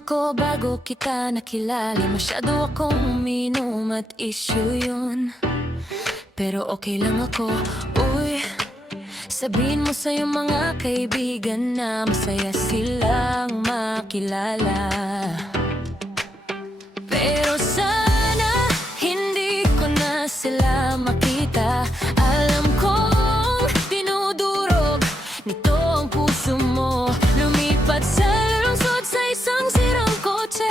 ako bago kita nakilala. Masyado akong uminom at issue yun, pero okay lang ako. Uy, sabihin mo sa iyong mga kaibigan na masaya silang makilala. Pero sana hindi ko na sila makita. Alam kong dinudurog nito ang puso mo. Lumipat sa lungsod sa isang sirang kotse.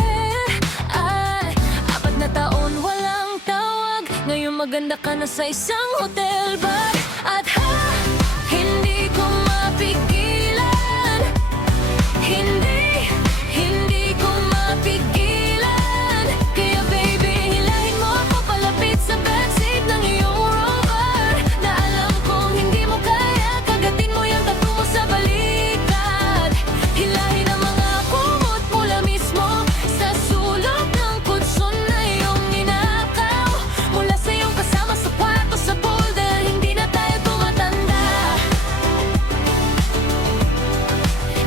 Ay, 4 na taon walang tawag. Ngayon maganda ka na sa isang hotel bar. At hindi ko mapigilan. Hindi ko mapigilan. Kaya baby, hilahin mo ako palapit sa backseat ng iyong Rover. Na alam kong hindi mo kaya, kagatin mo yung tattoo mo sa balikat. Hilahin ang mga kumot mula mismo sa sulok ng kutson na iyong ninakaw. Mula sa iyong kasama sa kwarto sa boulder. Hindi na tayo tumatanda.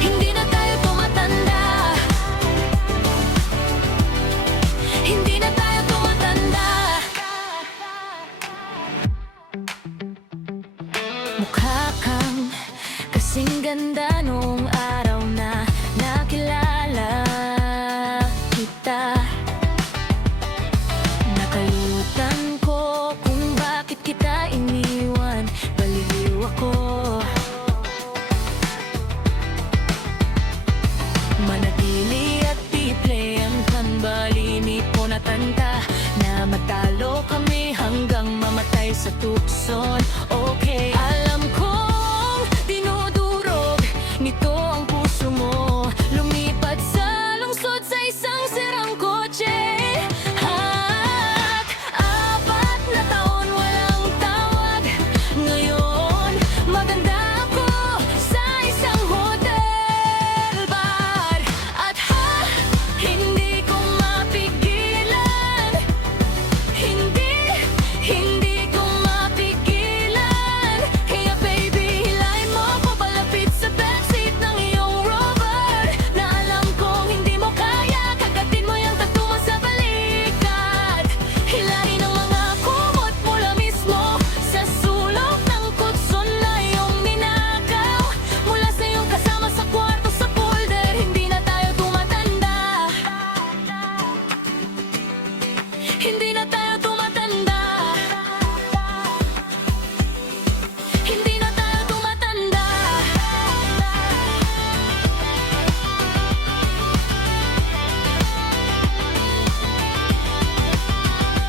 Hindi na tayo tumatanda. Hindi na tayo tumatanda. Mukha kang kasing ganda nung araw na nakilala kita. Nakalimutan ko kung bakit kita iniwan. Baliw ako. Manatili at i-play ang kanbalini ko na tanda. Na matalo kami hanggang mamatay sa tukson. Okay, alam kong dinudurog nito ang puso mo. Lumipat sa lungsod sa isang sirang kotse. At 4 na taon walang tawag. Ngayon maganda ako sa isang hotel bar. At hindi ko mapigilan. Hindi ko mapigilan. Kaya baby, hilahin mo ako palapit sa backseat ng iyong Rover. Na alam kong hindi mo kaya, kagatin mo yung tattoo mo sa balikat. Hilahin ang mga kumot mula mismo sa sulok ng kutson na iyong ninakaw. Mula sa iyong kasama sa kwarto sa boulder. Hindi na tayo tumatanda. Hindi na tayo tumatanda. Hindi na tayo tumatanda.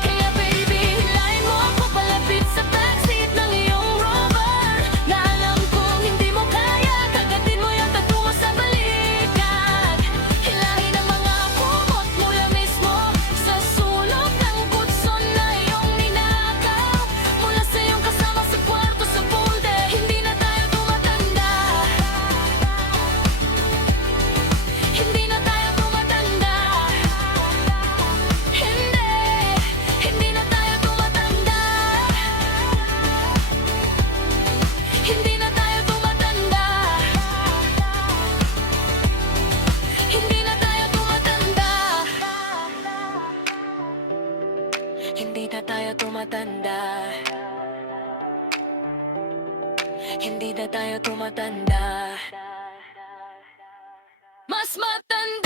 Kaya baby, hilahin mo ako palapit sa backseat ng iyong Rover. Na alam kong hindi mo kaya, kagatin mo yung tattoo mo sa balikat. Hilahin ang mga kumot mula mismo sa sulok ng kutson na iyong ninakaw. Mula sa iyong kasama sa kwarto sa boulder. Hindi na tayo tumatanda. Hindi na tayo tumatanda. Hindi na tayo tumatanda. Hindi na tayo tumatanda. Hindi na tayo tumatanda. Hindi na tayo tumatanda. Hindi na tayo tumatanda. Mas matanda.